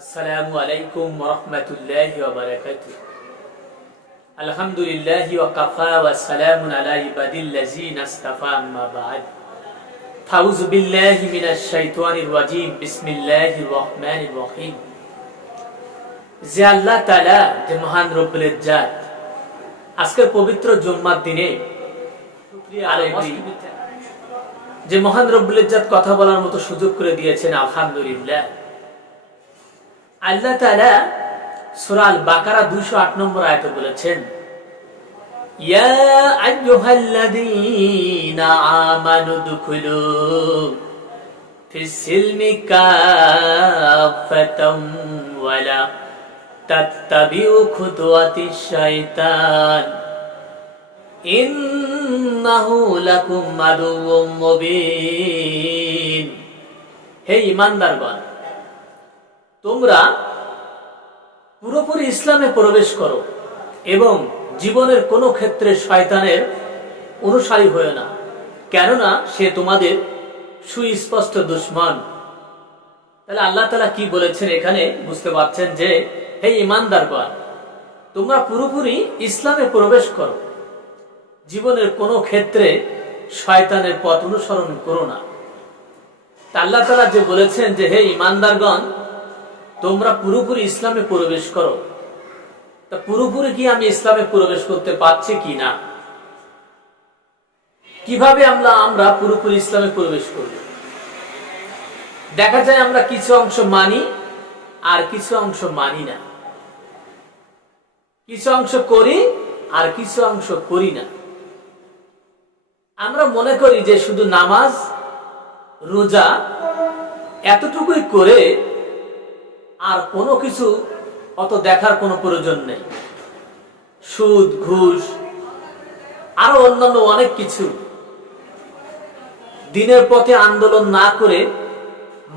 আসসালামু আলাইকুম ওয়া রাহমাতুল্লাহি ওয়া বারাকাতুহু। আলহামদুলিল্লাহি ওয়া কাফা ওয়া সালামুন আলা ইবাদিল্লাযিনা ইসতাফা, আম্মা বা'দ। আউযু বিল্লাহি মিনাশ শাইতানির রাজীম। বিসমিল্লাহির রহমানির রহিম। যে আল্লাহ তাআলা, যে মহান রব্বুল ইজ্জত, আজকের পবিত্র জুম্মার দিনে যে মহান রব্বুল ইজ্জত কথা বলার মতো সুযোগ করে দিয়েছেন, আলহামদুলিল্লাহ। আল্লাহ তাআলা সূরা আল বাকারা 208 নম্বর আয়াতে বলেছেন, ইয়া আইয়ুহাল্লাযীনা আমানু দুখুলু ফিস সিলমি কাফাতাম ওয়া লা তাত্তাবিউ খুতুওয়াতিশ শাইতান ইন্নাহু লাকুম আদুউম মুবিন। হে ঈমানদারগণ, তোমরা পুরোপুরি ইসলামে প্রবেশ করো এবং জীবনের কোনো ক্ষেত্রে শয়তানের অনুসারী হয়েও না, কেননা সে তোমাদের সুস্পষ্ট দুশমন। তাহলে আল্লাহ তাআলা কি বলেছেন এখানে বুঝতে পারছেন যে হে ঈমানদারগণ, তোমরা পুরোপুরি ইসলামে প্রবেশ করো, জীবনের কোনো ক্ষেত্রে শয়তানের পথ অনুসরণ করো না। তা আল্লাহ তাআলা যে বলেছেন যে হে ঈমানদারগণ, তোমরা পুরোপুরি ইসলামে প্রবেশ করো, তা পুরোপুরি কি আমি ইসলামে প্রবেশ করতে পারছি কি না? কিভাবে আমরা পুরোপুরি ইসলামে প্রবেশ করব? দেখা যায় আমরা কিছু অংশ মানি আর কিছু অংশ মানি না, কিছু অংশ করি আর কিছু অংশ করি না। আমরা মনে করি যে শুধু নামাজ রোজা এতটুকুই করে আর কোনো কিছু অত দেখার কোনো প্রয়োজন নেই। সুদ, ঘুষ, আরো অন্যান্য অনেক কিছু দিনের পথে আন্দোলন না করে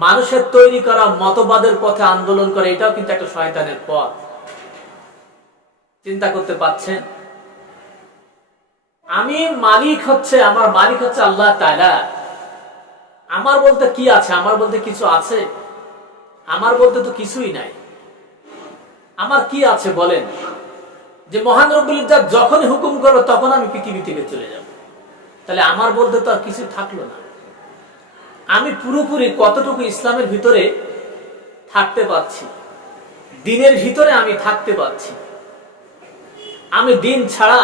মানুষের তৈরি করা মতবাদের পথে আন্দোলন করে, এটাও কিন্তু একটা শয়তানের পথ। চিন্তা করতে পারছেন? আমার মালিক হচ্ছে আল্লাহ তাআলা। আমার বলতে কি আছে? আমার বলতে কিছু আছে? আমার বলতে তো কিছুই নাই। আমার কি আছে বলেন? যে মহান রব্বুল ইজ্জত যখনই হুকুম করবে তখন আমি পৃথিবী থেকে চলে যাব। তাহলে আমার বলতে তো আর কিছু থাকলো না। আমি পুরোপুরি কতটুকু ইসলামের ভিতরে থাকতে পারছি, দিনের ভিতরে আমি থাকতে পারছি। আমি দিন ছাড়া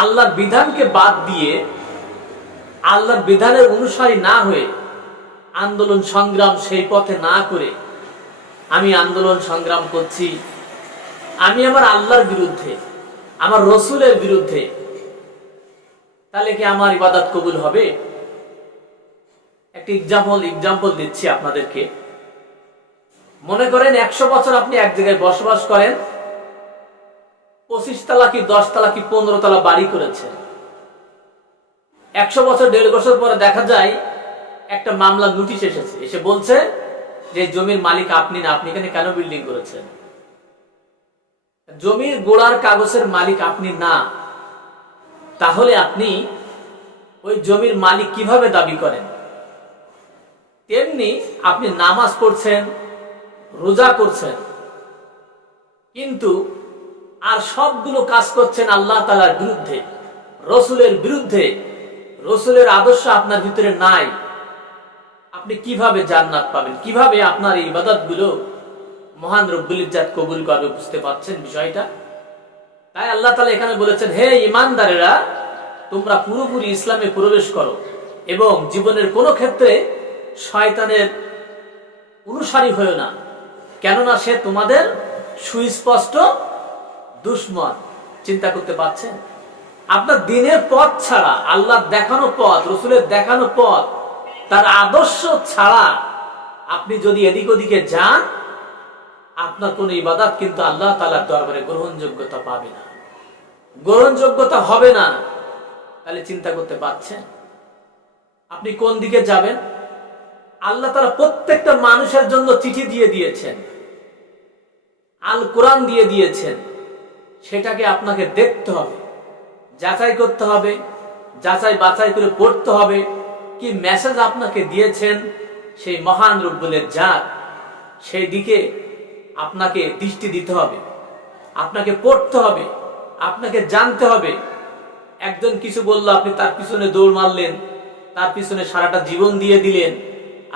আল্লাহর বিধানকে বাদ দিয়ে, আল্লাহর বিধানের অনুসারী না হয়ে, আন্দোলন সংগ্রাম সেই পথে না করে আমি আন্দোলন সংগ্রাম করছি, আমি আমার আল্লাহর বিরুদ্ধে, আমার রসুলের বিরুদ্ধে, তাহলে কি আমার ইবাদত কবুল হবে? একটা এক্সাম্পল দিচ্ছি আপনাদেরকে। মনে করেন 100 বছর আপনি এক জায়গায় বসবাস করেন, 25 তলা কি 10 তলা কি 15 তলা বাড়ি করেছেন। 100 বছর 1.5 বছর পরে দেখা যায় একটা মামলা নোটিশ এসেছে, এসে বলছে যে জমির মালিক আপনি না, আপনি এখানে কেন বিল্ডিং করেছেন? জমির গোড়ার কাগজের মালিক আপনি না, তাহলে আপনি ওই জমির মালিক কিভাবে দাবি করেন? তেমনি আপনি নামাজ পড়ছেন, রোজা করছেন, কিন্তু আর সবগুলো কাজ করছেন আল্লাহ তাআলার বিরুদ্ধে, রসুলের বিরুদ্ধে। রসুলের আদর্শ আপনার ভিতরে নাই, আপনি কিভাবে জান্নাত পাবেন? কিভাবে আপনার এই ইবাদতগুলো মহান রব্বুল ইজ্জত কবুল করবে? বুঝতে পারছেন বিষয়টা? তাই আল্লাহ তাআলা এখানে বলেছেন, হে ঈমানদারেরা, তোমরা পুরোপুরি ইসলামে প্রবেশ করো এবং জীবনের কোনো ক্ষেত্রে শয়তানের অনুসারী হয়েও না, কেননা সে তোমাদের সুস্পষ্ট দুশমন। চিন্তা করতে পারছেন? আপনার দিনের পথ ছাড়া, আল্লাহর দেখানো পথ, রসুলের দেখানো পথ, তার আদর্শ ছাড়া আপনি যদি এদিক ওদিকে যান, আপনার কোন ইবাদত কিন্তু আল্লাহ তাআলার দরবারে গ্রহণযোগ্যতা পাবে না, গ্রহণযোগ্যতা হবে না। তাহলে চিন্তা করতে পারছেন আপনি কোন দিকে যাবেন? আল্লাহ তাআলা প্রত্যেকটা মানুষের জন্য চিঠি দিয়ে দিয়েছেন, আল কোরআন দিয়ে দিয়েছেন। সেটাকে আপনাকে দেখতে হবে, যাচাই করতে হবে, যাচাই বাছাই করে পড়তে হবে কি মেসেজ আপনাকে দিয়েছেন সেই মহান রব্বুল ইজ্জত, সেই দিকে আপনাকে দৃষ্টি দিতে হবে, আপনাকে পড়তে হবে, আপনাকে জানতে হবে। একজন কিছু বললো, আপনি তার পিছনে দৌড় মারলেন, তার পিছনে সারাটা জীবন দিয়ে দিলেন।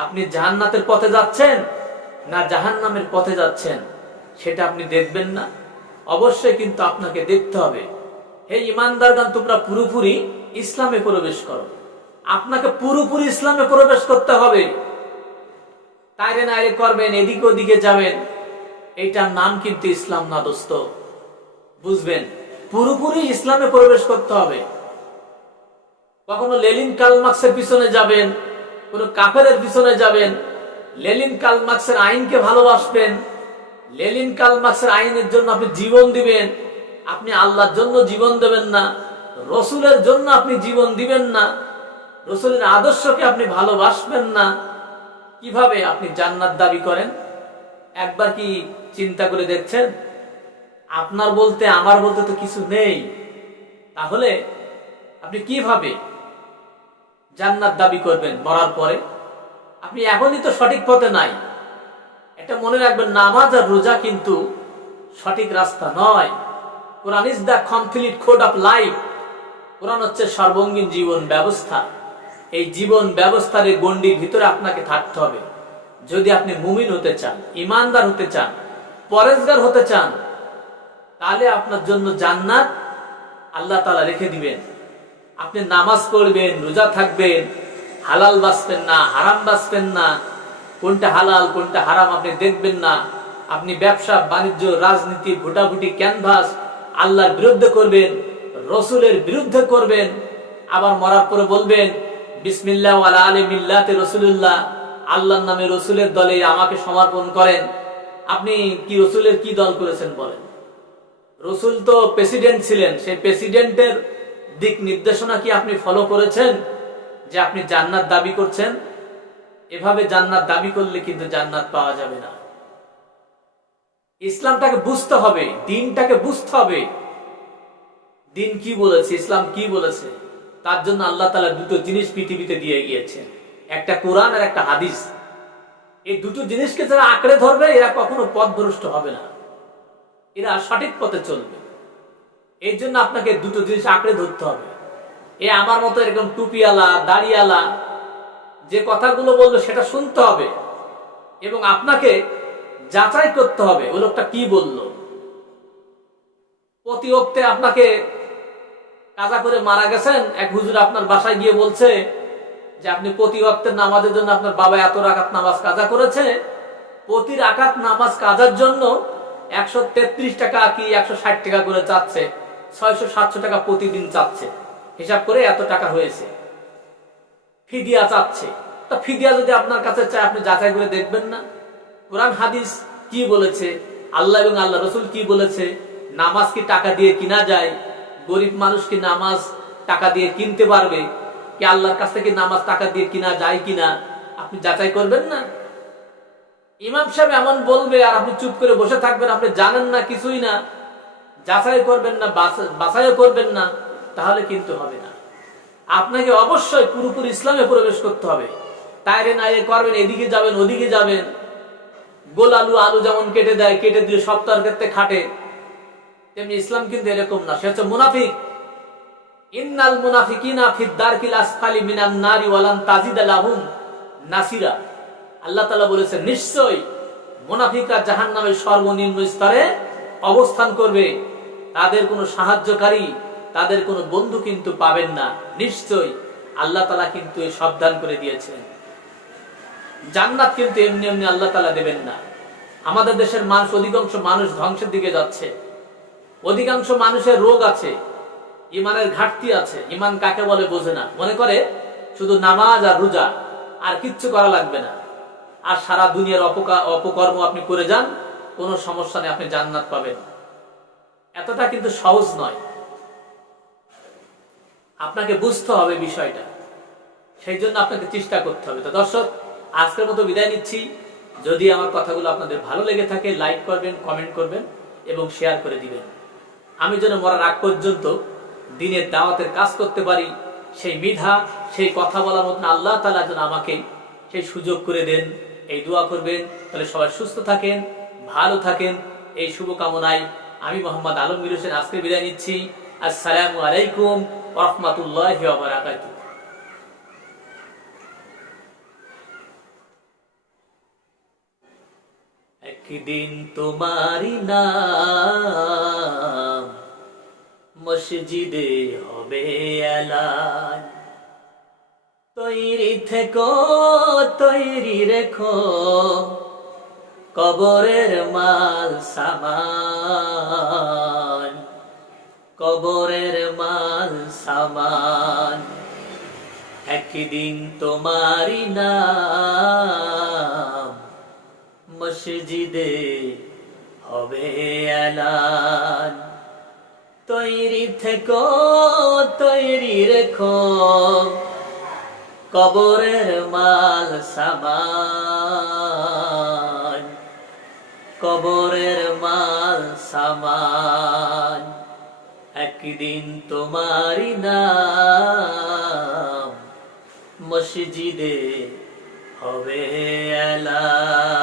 আপনি জান্নাতের পথে যাচ্ছেন না জাহান্নামের পথে যাচ্ছেন, সেটা আপনি দেখবেন না? অবশ্যই কিন্তু আপনাকে দেখতে হবে। হে ইমানদারগণ, তোমরা পুরোপুরি ইসলামে প্রবেশ করো। আপনাকে পুরোপুরি ইসলামে প্রবেশ করতে হবে। তাইরে নাইরে করবেন, এদিকে ওদিকে যাবেন, এইটার নাম কিন্তু ইসলাম না দোস্ত। বুঝবেন, পুরোপুরি ইসলামে প্রবেশ করতে হবে। কখনো লেনিন কার্ল মার্কসের পিছনে যাবেন, কোন কাফেরের পিছনে যাবেন, লেনিন কার্ল মার্কসের আইনকে ভালোবাসবেন, লেনিন কার্ল মার্কসের আইনের জন্য আপনি জীবন দিবেন, আপনি আল্লাহর জন্য জীবন দেবেন না, রসুলের জন্য আপনি জীবন দিবেন না, রসুলের আদর্শকে আপনি ভালোবাসবেন না, কিভাবে আপনি জান্নাত দাবি করেন? একবার কি চিন্তা করে দেখছেন? আপনার বলতে আমার বলতে তো কিছু নেই। তাহলে আপনি কিভাবে জান্নাত দাবি করবেন মরার পরে? আপনি এখনই তো সঠিক পথে নাই। এটা মনে রাখবেন, নামাজ আর রোজা কিন্তু সঠিক রাস্তা নয়। Quran is the complete code of life. Quran হচ্ছে সর্বঙ্গীন জীবন ব্যবস্থা। এই জীবন ব্যবস্থার এই গণ্ডির ভিতরে আপনাকে থাকতে হবে। যদি আপনি মুমিন হতে চান, ইমানদার হতে চান, পরেজগার হতে চান, তাহলে আপনার জন্য জান্নাত আল্লাহ তাআলা রেখে দিবেন। আপনি নামাজ পড়বেন, রোজা থাকবেন, হালাল বাঁচবেন না, হারাম বাঁচবেন না, কোনটা হালাল কোনটা হারাম আপনি দেখবেন না। আপনি ব্যবসা বাণিজ্য, রাজনীতি, ভোটাভুটি, ক্যানভাস আল্লাহর বিরুদ্ধে করবেন, রসুলের বিরুদ্ধে করবেন। আবার মরার পরে বলবেন বিসমিল্লাহ ওয়ালা আলি মিল্লাতে রসুলুল্লাহ, আল্লাহর নামে রসুলের দলে আমাকে সমর্পণ করেন। আপনি কি রসুলের কি দল করেছেন বলেন? রসুল তো প্রেসিডেন্ট ছিলেন, সেই প্রেসিডেন্টের দিক নির্দেশনা কি আপনি ফলো করেছেন যে আপনি জান্নাত দাবি করছেন? এভাবে জান্নাত দাবি করলে কিন্তু জান্নাত পাওয়া যাবে না। ইসলামটাকে বুঝতে হবে, দিনটাকে বুঝতে হবে। দিন কি বলেছে, ইসলাম কি বলেছে, তার জন্য আল্লাহ তাআলা দুটো জিনিস পৃথিবীতে দিয়ে গিয়েছেন, একটা কোরআন আর একটা হাদিস। এই দুটো জিনিসকে যারা আঁকড়ে ধরবে এরা কখনো পথভ্রষ্ট হবে না, এরা সঠিক পথে চলবে। এই জন্য আপনাকে দুটো জিনিস আঁকড়ে ধরতে হবে। আমার মতো এরকম টুপিওয়ালা, দাড়িওয়ালা যে কথাগুলো বললো সেটা শুনতে হবে এবং আপনাকে যাচাই করতে হবে ওই লোকটা কি বলল। প্রতি ওয়াক্তে আপনাকে কাজা করে মারা গেছেন, এক হুজুর আপনার বাসায় গিয়ে বলছে যে আপনি প্রতি ওয়াক্তের নামাজের জন্য আপনার বাবা এত রাকাত নামাজ কাজা করেছে, প্রতি রাকাত নামাজ কাজার জন্য 133 টাকা কি 160 টাকা করে চাচ্ছে, 600-700 টাকা প্রতিদিন চাচ্ছে, হিসাব করে এত টাকা হয়েছে। ফিদিয়া চাচ্ছে। তা ফিদিয়া যদি আপনার কাছে চায় আপনি যাচাই করে দেখবেন না? কোরআন হাদিস কি বলেছে, আল্লাহ এবং আল্লাহ রসুল কি বলেছে, নামাজ কি টাকা দিয়ে কিনা যায়, গরিব মানুষ কি নামাজ টাকা দিয়ে কিনতে পারবে, কি আল্লাহর কাছ থেকে নামাজ টাকা দিয়ে কিনা যায় কিনা আপনি যাচাই করবেন না? ইমাম সাহেব এমন বলবে আর আপনি চুপ করে বসে থাকবেন, আপনি জানেন না, কিছুই না, যাচাই করবেন না, বাছাইও করবেন না, তাহলে কিন্তু হবে না। আপনাকে অবশ্যই পুরোপুরি ইসলামে প্রবেশ করতে হবে। তাইরে নাইরে করবেন, এদিকে যাবেন ওদিকে যাবেন। গোল আলু আলু যেমন কেটে দেয়, কেটে দিয়ে সব তরকারিতে খাটে, তেমনি ইসলাম কিন্তু এরকম না। সে হচ্ছে মুনাফিক। ইন্নাল মুনাফিকিনা ফিদ দারকিল আসফালি মিনান নারি ওয়ালান তাজিদ লাহুম নাসিরা। আল্লাহ তাআলা বলেছেন, নিশ্চয়ই মুনাফিকরা জাহান্নামের সর্বনিম্ন স্তরে অবস্থান করবে, তাদের কোনো সাহায্যকারী, তাদের কোনো বন্ধু কিন্তু পাবেন না। নিশ্চয়ই আল্লাহ তাআলা কিন্তু এই সাবধান করে দিয়েছেন। জান্নাত কিন্তু এমনি এমনি আল্লাহ তাআলা দেবেন না। আমাদের দেশের মানুষ, অধিকাংশ মানুষ ধ্বংসের দিকে যাচ্ছে। অধিকাংশ মানুষের রোগ আছে, ইমানের ঘাটতি আছে। ইমান কাকে বলে বোঝে না, মনে করে শুধু নামাজ আর রোজা আর কিচ্ছু করা লাগবে না, আর সারা দুনিয়ার অপকর্ম আপনি করে যান, কোনো সমস্যা নেই, আপনি জান্নাত পাবেন। এতটা কিন্তু সহজ নয়। আপনাকে বুঝতে হবে বিষয়টা, সেই জন্য আপনাকে চেষ্টা করতে হবে। তো দর্শক, আজকের মতো বিদায় নিচ্ছি। যদি আমার কথাগুলো আপনাদের ভালো লেগে থাকে, লাইক করবেন, কমেন্ট করবেন এবং শেয়ার করে দিবেন। আমি যেন মরার আগ পর্যন্ত দিনের দাওয়াতের কাজ করতে পারি, সেই মিধা, সেই কথা বলার মতন আল্লাহ তাআলা যেন আমাকে সেই সুযোগ করে দেন, এই দোয়া করবেন। তাহলে সবাই সুস্থ থাকেন, ভালো থাকেন, এই শুভকামনায় আমি মোহাম্মদ আলমগীর হোসেন আজকে বিদায় নিচ্ছি। আসসালামু আলাইকুম ওয়া রাহমাতুল্লাহি ওয়া বারাকাতুহু। একদিন তোমারি নাম মসজিদে হবে এলান, তৈরি থেকো তৈরি রেখো কবরের মাল সামান, কবরের মাল সামান। একদিন তোমারি নাম মসজিদে হবে এলান, তৈরি থেকো তৈরি রেখো কবরের মাল সামান, কবরের মাল সামান। একদিন তোমারি নাম মসজিদে হবে এলান।